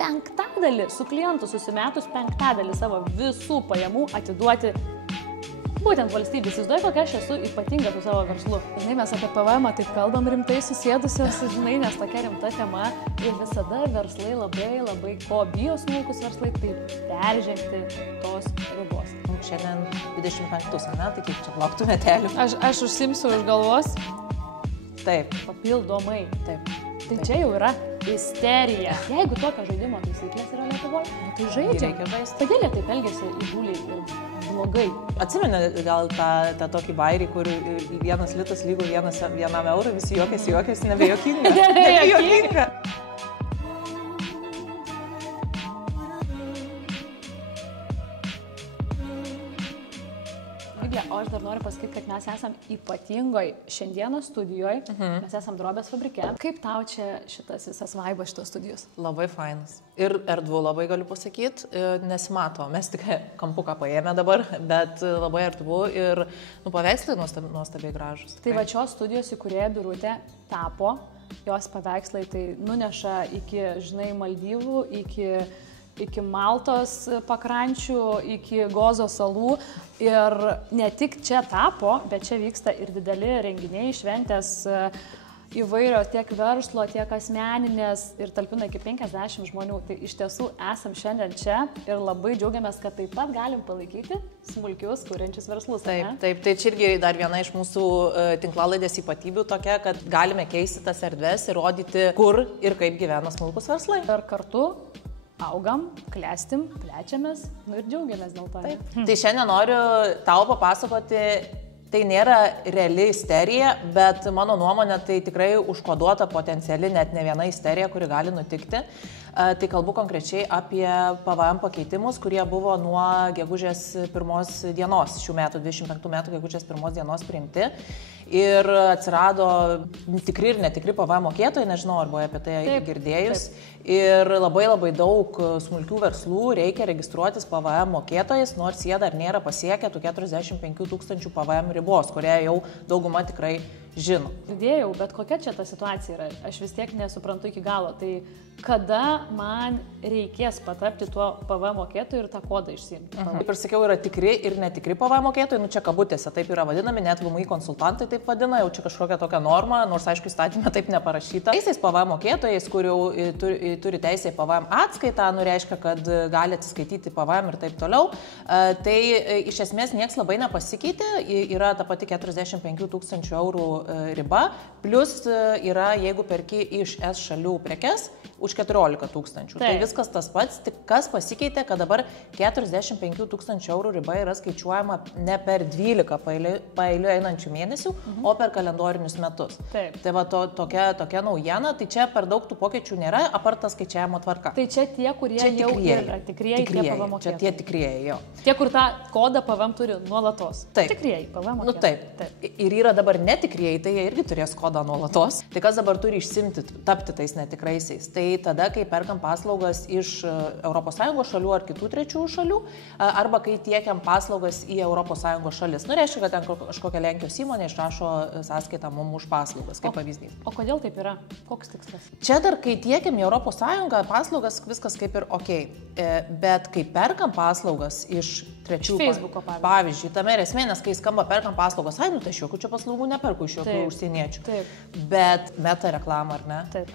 penktadalį su klientu susimetus penktadalį savo visų pajamų atiduoti būtent valstybė. Įsivaizduoju, kokia aš esu ypatinga su savo verslu. Žinai, mes apie PVM taip kalbam rimtai susėdusios, žinai, nes tokia rimta tema ir visada verslai labai ko bijo smulkus verslai, tai peržengti tos ribos. Šiandien 25, ne? Tai kiek čia plauktų metelių? Aš užsimsiu už galvos. Taip. Papildomai. Taip. Tai čia jau yra isterija. Jeigu tokio žaidimo taisyklės yra Lietuvoje, tai žaidžia. Kodėl jie taip elgiasi įguliai ir blogai? Atsimeni gal tą tokį bairį, kur 1 litas lygu 1 eurui, visi juokiasi, nebejokinga. Nebejokinga. O aš dar noriu pasakyti, kad mes esam ypatingoj šiandieną studijoje, mes esam Drobės fabrike. Kaip tau čia šitas visas vaibas šitos studijos? Labai fainas. Ir erdvu labai galiu pasakyti, nesimato. Mes tik kampuką paėmė dabar, bet labai erdvu ir paveikslai nuostabiai gražus. Tai va šios studijos įkūrėja Birutė tapo, jos paveikslai tai nuneša iki, žinai, Maldyvų, iki Maltos pakrančių, iki Gozo salų ir ne tik čia tapo, bet čia vyksta ir dideli renginiai, šventės įvairios tiek verslo, tiek asmeninės ir talpina iki 50 žmonių. Tai iš tiesų esam šiandien čia ir labai džiaugiamės, kad taip pat galim palaikyti smulkius, kuriančius verslus. Taip, tai čia irgi dar viena iš mūsų tinklalaidės ypatybių tokia, kad galime keisti tas erdves ir rodyti, kur ir kaip gyvena smulkus verslai. Ir kartu augam, klestim, plečiamės, ir džiaugiamės dėl to. Taip. Tai šiandien noriu tau papasakoti, tai nėra reali isterija, bet mano nuomonė tai tikrai užkoduota potenciali net ne viena isterija, kuri gali nutikti. Tai kalbu konkrečiai apie PVM pakeitimus, kurie buvo nuo gegužės 1 dienos, šių metų 25 metų gegužės 1 dienos priimti. Ir atsirado tikri ir netikri PVM mokėtojai, nežinau, arba apie tai girdėjus. Ir labai daug smulkių verslų reikia registruotis PVM mokėtojais, nors jie dar nėra pasiekę tų 45 000 PVM ribos, kurią jau dauguma tikrai žino. Girdėjau, bet kokia čia ta situacija yra? Aš vis tiek nesuprantu iki galo. Tai kada man reikės patapti tuo PVM mokėtoju ir tą kodą išsiimti? Kaip ir sakiau, yra tikri ir netikri PVM mokėtojai, čia kabutėse taip yra vadinami, net VMI konsultantai taip vadina, jau čia kažkokia tokia norma, nors aišku įstatymė taip neparašyta. Teisės PVM mokėtojais, kur jau turi teisę į PVM atskaitą, reiškia, kad gali atsiskaityti PVM ir taip toliau. Tai iš esmės nieks labai nepasikeitė, yra ta pati 45 000 eurų riba, plus yra, jeigu perki iš S šalių prekes, už 14 000. Tai viskas tas pats, tik kas pasikeitė, kad dabar 45 000 eurų riba yra skaičiuojama ne per 12 paeiliui einančių mėnesių, o per kalendorinius metus. Taip. Tai va tokia naujiena, tai čia per daug tų pokyčių nėra, apart ta skaičiavimo tvarka. Tai čia tie, kurie čia jau yra tikrieji PVM mokėtojai. Čia tie tikrieji, jo. Tie, kur tą kodą PVM turi nuolatos. Taip. Tikrieji PVM mokėtojai. Taip. Ir yra dabar netikrieji, tai jie irgi turės kodą nuolatos. Tai kas dabar turi išsimti, tapti tais netikraisiais? Tai tada, kai perkam paslaugas iš ES šalių ar kitų trečiųjų šalių, arba kai tiekiam paslaugas į ES šalis. Reiškia, kad ten kažkokia Lenkijos įmonė išrašo sąskaitą mums už paslaugas, kaip pavyzdys. O kodėl taip yra? Koks tikslas? Čia dar, kai tiekiam į ES paslaugas, viskas kaip ir ok. Bet kai perkam paslaugas iš trečių Facebooko pavyzdžiui, tame ir esmė, nes kai skamba perkam paslaugas, tai aš jokių čia paslaugų neperku iš jokių užsieniečių. Taip. Bet meta reklama, ar ne? Taip.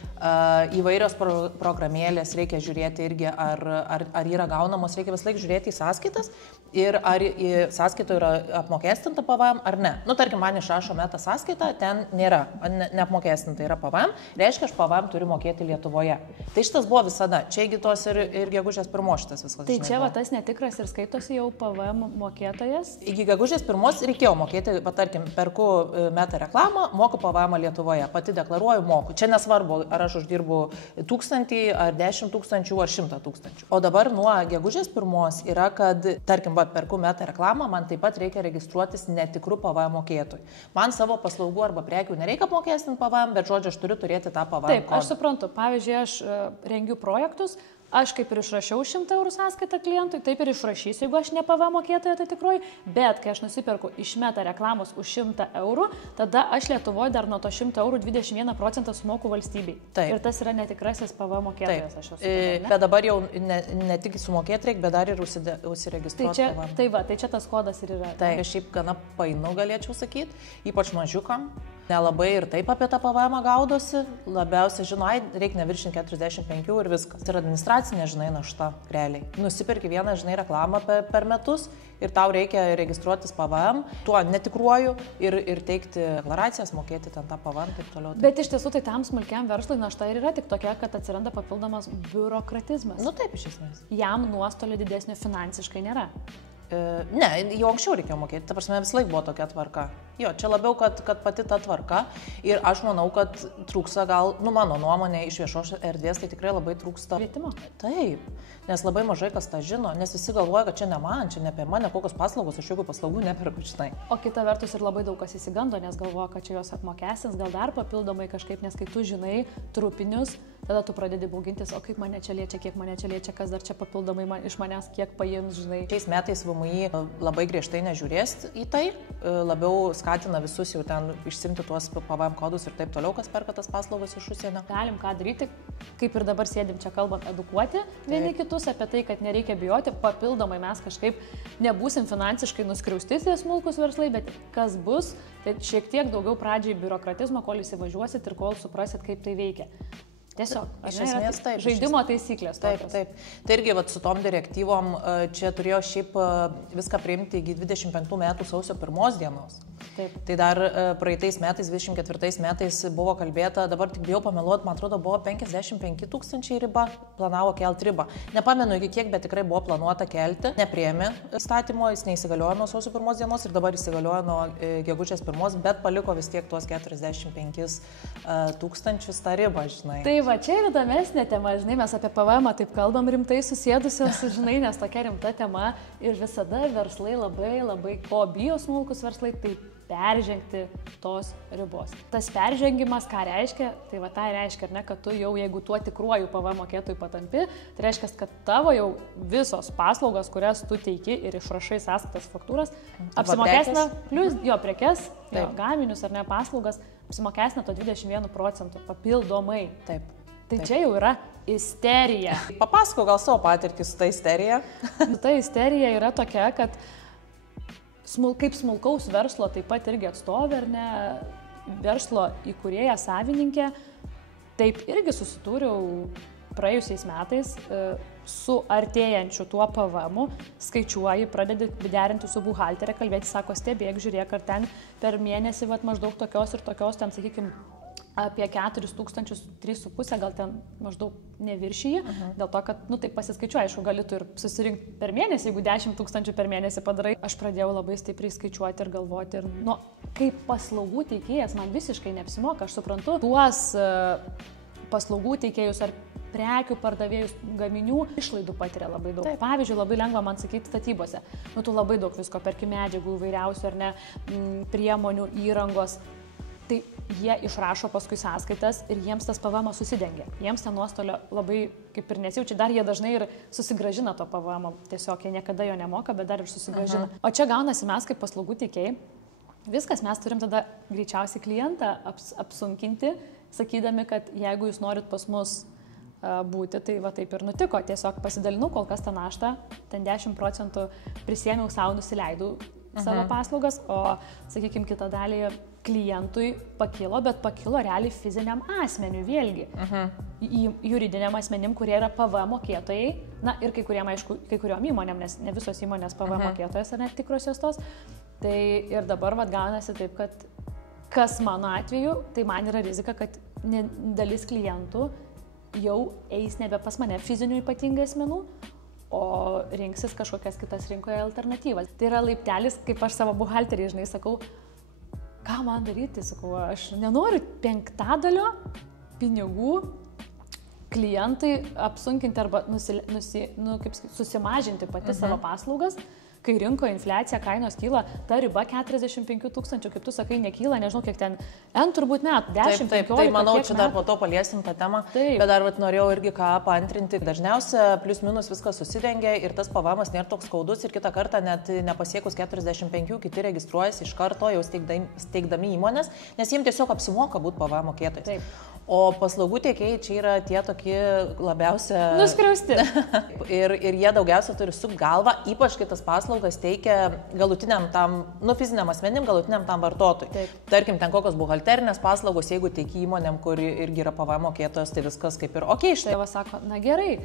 Įvairios programėlės reikia žiūrėti irgi, ar yra gaunamos, reikia vis laik žiūrėti į sąskaitas ir ar į sąskaitą yra apmokestinta PVM ar ne. Tarkim, man išrašo meta sąskaitą, ten nėra, neapmokestinta yra PVM, reiškia, aš PVM turiu mokėti Lietuvoje. Tai šitas buvo visada, čia įgytos ir gegužės 1 šitas viskas. Tai čia va tas netikras ir skaitosi jau PVM mokėtojas? Iki gegužės 1 reikėjo mokėti, tarkim, perku meta reklamą, moku PVM Lietuvoje, pati deklaruoju, moku. Čia nesvarbu, ar aš uždirbu 1000, ar 10 000, ar 100 000. O dabar nuo gegužės 1 yra, kad, tarkim, perku meta reklamą, man taip pat reikia registruotis netikrų PVM mokėtojų. Man savo paslaugų arba prekių nereikia apmokestinti PVM, bet žodžiu, aš turiu turėti tą PVM kodą. Taip, aš suprantu. Pavyzdžiui, aš rengiu projektus, aš kaip ir išrašiau 100 eurų sąskaitą klientui, taip ir išrašysiu, jeigu aš ne PVM mokėtoja, tai tikroji, bet kai aš nusiperku iš Meta reklamos už 100 eurų, tada aš Lietuvoje dar nuo to 100 eurų 21% sumoku valstybei. Taip. Ir tas yra netikrasis PVM mokėtojas, aš esu. Bet dabar jau ne tik sumokėti reikia, bet dar ir užsiregistruoti. Tai čia tas kodas ir yra. Tai šiaip gana painu, galėčiau sakyti, ypač mažiukam. Nelabai ir taip apie tą PVM gaudosi, labiausiai žinai, reikia neviršinti 45 ir viskas. Tai yra administracinė, žinai, našta, realiai. Nusipirki vieną, žinai, reklamą per metus ir tau reikia registruotis PVM, tuo netikruoju ir teikti deklaracijas, mokėti ten tą PVM, taip toliau. Bet iš tiesų tai tam smulkiam verslui našta ir yra tik tokia, kad atsiranda papildomas biurokratizmas. Nu taip, iš esmės. Jam nuostolio didesnio finansiškai nėra. Ne, jau anksčiau reikėjo mokėti, ta prasme vis laik buvo tokia tvarka. Jo, čia labiau, kad pati ta tvarka ir aš manau, kad trūksta gal, mano nuomonė, iš viešos erdvės tai tikrai labai trūksta. Švietimo. Taip, nes labai mažai kas tą žino, nes visi galvoja, kad čia ne man, čia ne apie mane, kokios paslaugos, aš jokių paslaugų neperku, žinai. O kita vertus ir labai daug kas įsigando, nes galvoja, kad čia jos apmokestins, gal dar papildomai kažkaip, nes kai tu žinai trupinius, tada tu pradedi baugintis, o kaip mane čia liečia, kiek mane čia liečia, kas dar čia papildomai iš manęs kiek paims, žinai. Šiais metais VMI labai griežtai nežiūrės į tai, labiau skatina visus jau ten išsimti tuos PVM kodus ir taip toliau, kas perka tas paslaugas iš užsienio. Galim ką daryti, kaip ir dabar sėdim čia kalbant, edukuoti vieni kitus apie tai, kad nereikia bijoti, papildomai mes kažkaip nebūsim finansiškai nuskriausti tie smulkus verslai, bet kas bus, tai šiek tiek daugiau pradžiai biurokratizmo, kol įsivažiuosit ir kol suprasit, kaip tai veikia. Tiesiog, iš esmės taip. Žaidimo taisyklės. Taip. Tai irgi su tom direktyvom čia turėjo šiaip viską priimti iki 25 metų sausio 1 dienos. Taip. Tai dar praeitais metais, 24 metais buvo kalbėta, dabar tik bijau pameluoti, man atrodo, buvo 55 000 riba, planavo kelti ribą. Nepamenu iki kiek, bet tikrai buvo planuota kelti. Nepriėmė įstatymo, jis neįsigaliojo nuo sausio 1 dienos ir dabar įsigaliojo nuo gegužės 1, bet paliko vis tiek tuos 45 000 tą ribą, žinai. Tai va, čia yra įdomesnė tema, žinai, mes apie PVM taip kalbam rimtai susėdusios, žinai, nes tokia rimta tema ir visada verslai labai ko bijo smulkus verslai, tai peržengti tos ribos. Tas peržengimas, ką reiškia, tai va tai reiškia, ar ne, kad tu jau, jeigu tuo tikruoju PVM mokėtojų patampi, tai reiškia, kad tavo jau visos paslaugos, kurias tu teiki ir išrašai sąskaitas faktūras, apsimokestina, plus jo prekes, jo gaminius ar ne paslaugas, apsimokestina to 21% papildomai. Taip. Tai čia jau yra isterija. Papasakau gal savo patirtį su ta isterija. Ta isterija yra tokia, kad kaip smulkaus verslo taip pat irgi atstovė, ar ne, verslo įkūrėja, savininkė, taip irgi susidūriau praėjusiais metais su artėjančiu tuo PVM, skaičiuoji, pradedi derinti su buhalterė, kalbėti, sako, stebėk, žiūrėk, ar ten per mėnesį maždaug tokios ir tokios, ten, sakykime, apie 4000, 3,5 gal ten maždaug neviršyje, dėl to, kad, taip pasiskaičiuoja, aišku, gali tu ir susirinkti per mėnesį, jeigu 10 000 per mėnesį padarai. Aš pradėjau labai stipriai skaičiuoti ir galvoti, ir, kaip paslaugų teikėjas man visiškai neapsimoka, aš suprantu, tuos paslaugų teikėjus ar prekių pardavėjus, gaminių išlaidų patiria labai daug. Taip. Pavyzdžiui, labai lengva man sakyti statybose, tu labai daug visko perki medžiagų įvairiausių, ar ne, priemonių, įrangos. Tai jie išrašo paskui sąskaitas ir jiems tas PVM susidengia. Jiems ten nuostolio labai kaip ir nesijaučia, dar jie dažnai ir susigražina to PVM, tiesiog jie niekada jo nemoka, bet dar ir susigražina. O čia gaunasi mes kaip paslaugų teikėjai, viskas mes turim tada greičiausiai klientą apsunkinti, sakydami, kad jeigu jūs norit pas mus būti, tai va taip ir nutiko. Tiesiog pasidalinau kol kas tą naštą, ten 10% prisėmiau savo, nusileidau savo paslaugas, o, sakykime, kitą dalį klientui pakilo, bet pakilo realiai fiziniam asmeniui vėlgi. Juridiniam asmenim, kurie yra PVM mokėtojai, ir kai kuriem, aišku, kai kuriuom įmonėm, nes ne visos įmonės PVM mokėtojas ar net tikrosios tos. Tai ir dabar gaunasi taip, kad kas mano atveju, tai man yra rizika, kad dalis klientų jau eis nebe pas mane fizinių ypatingai asmenų, o rinksis kažkokias kitas rinkoje alternatyvas. Tai yra laiptelis, kaip aš savo buhalterį, žinai, sakau, ką man daryti, sakau, aš nenoriu 5% pinigų klientui apsunkinti arba susimažinti pati savo paslaugas, kai rinkoje infliacija, kainos kyla, ta riba 45 000, kaip tu sakai, nekyla, nežinau, kiek ten, turbūt metų, 10, 15. Tai manau, čia dar po to paliesim tą temą, bet dar norėjau irgi ką paantrinti. Dažniausia plius minus viskas susidengia ir tas PVM nėra toks skaudus ir kitą kartą net nepasiekus 45, kiti registruojasi iš karto jau steigdami įmonės, nes jiems tiesiog apsimoka būti PVM mokėtojais. O paslaugų tiekėjai čia yra tie tokie labiausia... Nuskriausti. ir jie daugiausia turi sukt galvą, ypač kai tas paslaugas teikia galutiniam tam, fiziniam asmenim, galutiniam tam vartotojui. Taip. Tarkim, ten kokios buhalterinės paslaugos, jeigu teiki įmonėm, kuri irgi yra PVM mokėtojas, tai viskas kaip ir okei. Štai va sako, na gerai,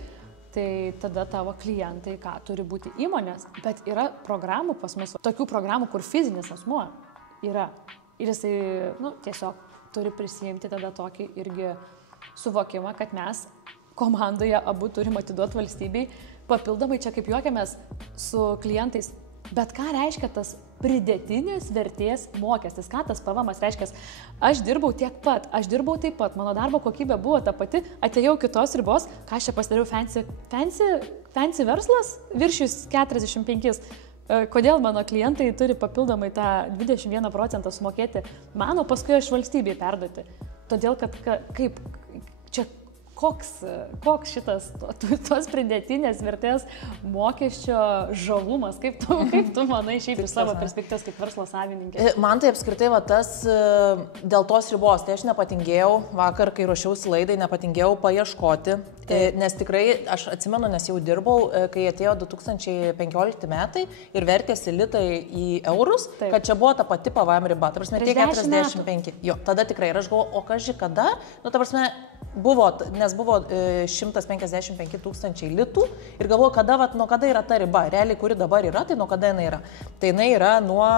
tai tada tavo klientai, turi būti įmonės, bet yra programų pas mus, tokių programų, kur fizinis asmuo yra. Ir jisai, tiesiog turi prisijimti tada tokį irgi suvokimą, kad mes komandoje abu turim atiduoti valstybei. Papildomai čia kaip juokiamės su klientais, bet ką reiškia tas pridėtinės vertės mokestis, ką tas PVM reiškia? Aš dirbau tiek pat, aš dirbau taip pat, mano darbo kokybė buvo ta pati, atėjau kitos ribos, ką aš čia pasidariau, fancy verslas viršys 45. Kodėl mano klientai turi papildomai tą 21% sumokėti man, o paskui aš valstybei perduoti. Todėl, kad kaip čia koks šitas tos pridėtinės vertės mokesčio žalumas, kaip tu manai šiaip iš savo perspektyvos kaip verslo savininkė? Man tai apskritai tas dėl tos ribos, tai aš nepatingėjau, vakar, kai ruošiausi laidai, nepatingėjau paieškoti. Nes tikrai, aš atsimenu, nes jau dirbau, kai atėjo 2015 metai ir vertėsi litai į eurus, kad čia buvo ta pati PVM riba, ta prasme, tie 45. Jo, tada tikrai, ir aš galvoju, o kaži kada, ta prasme, buvo, nes buvo 155 000 litų ir galvoju, nuo kada yra ta riba, realiai, kuri dabar yra, tai nuo kada jinai yra. Tai jinai yra nuo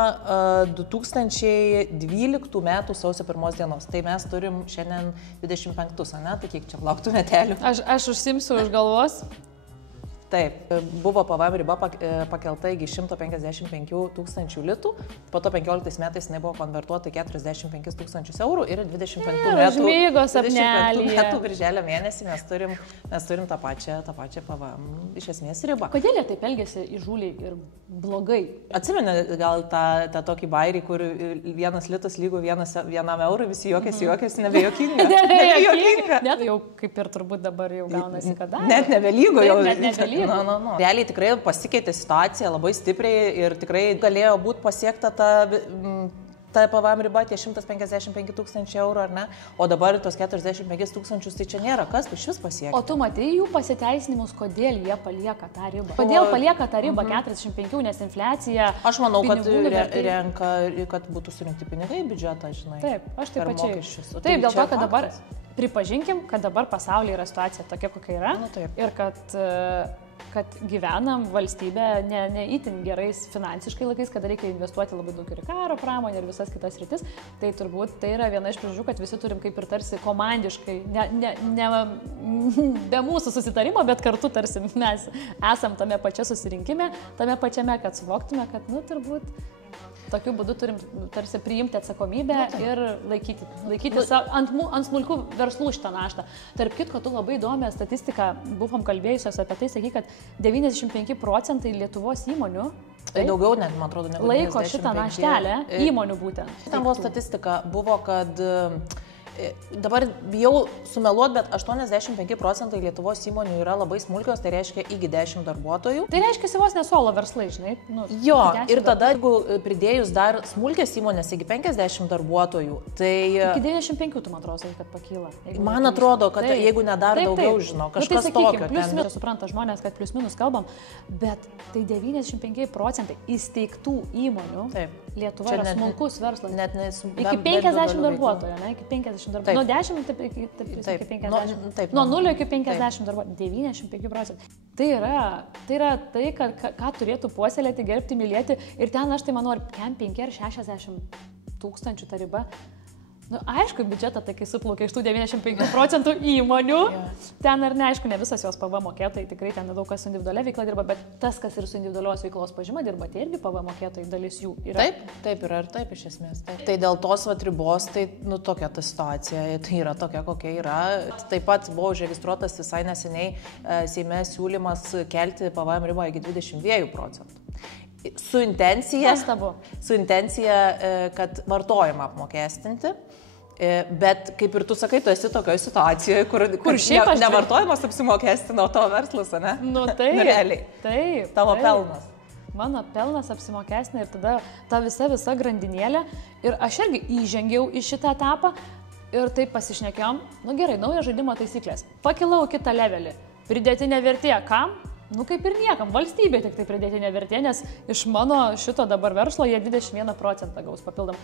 2012 metų sausio 1 dienos, tai mes turim šiandien 25, ne, tai kiek čia lauktų metelių. Aš užsimsiu už galvos. Taip, buvo PVM riba pakelta iki 155 000 litų, po to 15 metais jinai buvo konvertuota į 45 000 eurų ir 25 metų birželio mėnesį mes turim tą pačią PVM iš esmės ribą. Kodėl jie taip elgėsi įžūliai ir blogai? Atsimeni gal tą tokį bairį, kur 1 litas lygu 1 eurui, visi juokėsi, nebejokinga. Nebejokinga. Net jau kaip ir turbūt dabar jau gaunasi, kada. Net nebelygo jau. Realiai tikrai pasikeitė situacija labai stipriai ir tikrai galėjo būti pasiekta ta PVM riba, tie 155 000 eurų, ar ne? O dabar tos 45 000, tai čia nėra kas iš vis pasiekti. O tu matai jų pasiteisinimus, kodėl jie palieka tą ribą? Kodėl palieka tą ribą 45, nes infliacija... Aš manau, kad renka, kad būtų surinkti pinigai į biudžetą, žinai. Taip, aš taip pačiai. Taip, dėl to, kad dabar, pripažinkim, kad dabar pasaulyje yra situacija tokia, kokia yra. Ir kad gyvenam valstybė ne itin gerais finansiškai laikais, kada reikia investuoti labai daug ir į karo pramonę ir visas kitas rytis, tai turbūt tai yra viena iš priežasčių, kad visi turim kaip ir tarsi komandiškai, ne be mūsų susitarimo, bet kartu tarsi mes esam tame pačia susirinkime, tame pačiame, kad suvoktume, kad, turbūt tokiu būdu turim tarsi priimti atsakomybę ir laikyti ant smulkių verslų šitą naštą. Tarp kitko, tu labai įdomią statistiką buvom kalbėjusios apie tai, sakai, kad 95% Lietuvos įmonių tai daugiau net, man atrodo, negu laiko šitą naštelę įmonių būtent. Ten buvo statistika, kad dabar bijau sumeluoti, bet 85% Lietuvos įmonių yra labai smulkios, tai reiškia iki 10 darbuotojų. Tai reiškia vos ne solo verslai, žinai. Jo, ir tada, jeigu pridėjus dar smulkės įmonės iki 50 darbuotojų, tai... Iki 95, tu man atrodo, kad pakyla. Man atrodo, kad jeigu nedar daugiau, žinau, kažkas tokio. Plius minus, supranta žmonės, kad plius minus kalbam, bet tai 95% įsteigtų įmonių Lietuva yra smulkus verslas. Iki 50 darbuotojų, ne? Iki 50 darbuotojų. Nuo 10 iki 50. Nuo 0 iki 50 darbuotojų. 95%. Tai yra tai, ką turėtų puoselėti, gerbti, mylėti. Ir ten aš tai manau, ar 5 ar 60 000 ta riba. Aišku, biudžetą tai kai suplaukia iš tų 95% įmonių, ten ar neaišku, ne visas jos PVM mokėtojai, tikrai ten daug kas su individualia veikla dirba, bet tas, kas ir su individualios veiklos pažyma dirba, tai irgi PVM mokėtojai dalis jų yra. Taip yra ir taip iš esmės. Tai dėl tos ribos, tai tokia ta situacija, tai yra tokia, kokia yra. Taip pat buvo užregistruotas visai neseniai Seime siūlymas kelti PVM ribą iki 22%. su intencija, Nuostabu. kad vartojimą apmokestinti. Bet kaip ir tu sakai, tu esi tokioje situacijoje, kur šiaip nevartojimas apsimokestino tavo verslas, ne? Nu taip. Nu, realiai. Taip. Tavo pelnas. Mano pelnas apsimokestina ir tada ta visa grandinėlė. Ir aš irgi įžengiau į šitą etapą ir taip pasišnekėjom. Nu gerai, naujas žaidimo taisyklės. Pakilau kitą levelį. Pridėtinė vertė. Kam? Nu kaip ir niekam. Valstybė tik tai pridėtinė vertė, nes iš mano šito dabar verslo jie 21% gaus papildomą.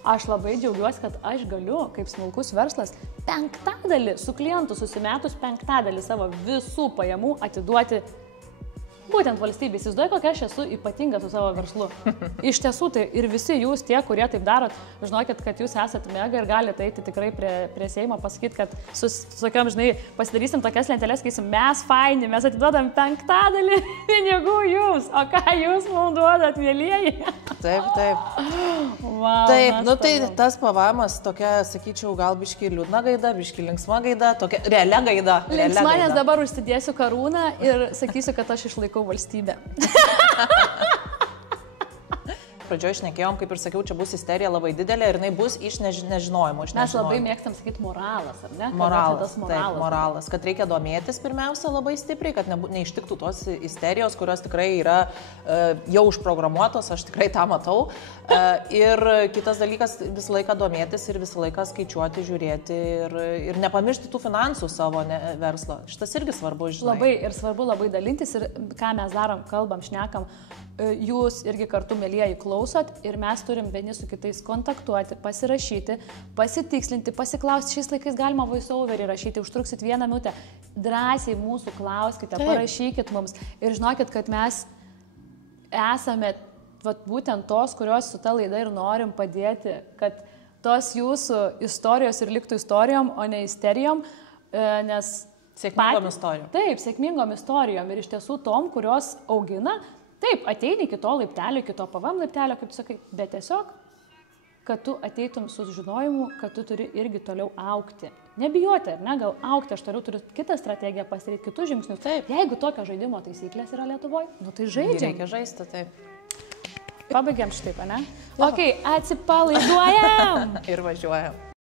Aš labai džiaugiuosi, kad aš galiu, kaip smulkus verslas, 5% su klientu susimetus 5% savo visų pajamų atiduoti būtent valstybė. Įsivaizduoju, kokia aš esu ypatinga su savo verslu. Iš tiesų, tai ir visi jūs, tie, kurie taip darot, žinokit, kad jūs esate mega ir galite eiti tikrai prie Seimo, pasakyti, kad su tokiam, žinai, pasidarysim tokias lentelės, keisim, mes faini, mes atiduodam 5% pinigų jums, o ką jūs mums duodat, mėlyjeji? Taip. Wow, taip, nu tai tas PVM'as tokia, sakyčiau, gal biški liūdna gaida, biški linksma gaida, tokia realia gaida. Linksma, nes dabar užsidėsiu karūną ir sakysiu, kad aš išlaikau valstybę. Pradžioje šnekėjom, kaip ir sakiau, čia bus isterija labai didelė ir jinai bus iš nežinojimo. Mes labai mėgstam sakyti moralas, ar ne? Moralas, kad reikia domėtis pirmiausia labai stipriai, kad neištiktų tos isterijos, kurios tikrai yra jau užprogramuotos, aš tikrai tą matau. Ir kitas dalykas, visą laiką domėtis ir visą laiką skaičiuoti, žiūrėti ir nepamiršti tų finansų savo verslo. Šitas irgi svarbu, žinai. Labai ir svarbu labai dalintis ir ką mes darom, kalbam, šnekam. Jūs irgi kartu, mėlyjeji, klausot ir mes turim vieni su kitais kontaktuoti, pasirašyti, pasitikslinti, pasiklausti. Šiais laikais galima voiceoverį rašyti, užtruksit 1 minutę. Drąsiai mūsų klauskite, parašykit mums ir žinokit, kad mes esame būtent tos, kurios su ta laida ir norim padėti, kad tos jūsų istorijos ir liktų istorijom, o ne isterijom, nes... Sėkmingom istorijom. Taip, sėkmingom istorijom ir iš tiesų tom, kurios augina. Taip, ateini iki to laiptelio, iki to PVM laiptelio, kaip tu sakai, bet tiesiog, kad tu ateitum su žinojimu, kad tu turi irgi toliau augti. Nebijoti, ar ne, gal augti, aš turiu kitą strategiją pasirinkti, kitus žingsnius. Taip, jeigu tokio žaidimo taisyklės yra Lietuvoje, nu tai žaidžiam. Reikia žaisti, taip. Pabaigiam šitaip, ne? Ok, atsipalaiduojam. Ir važiuojam.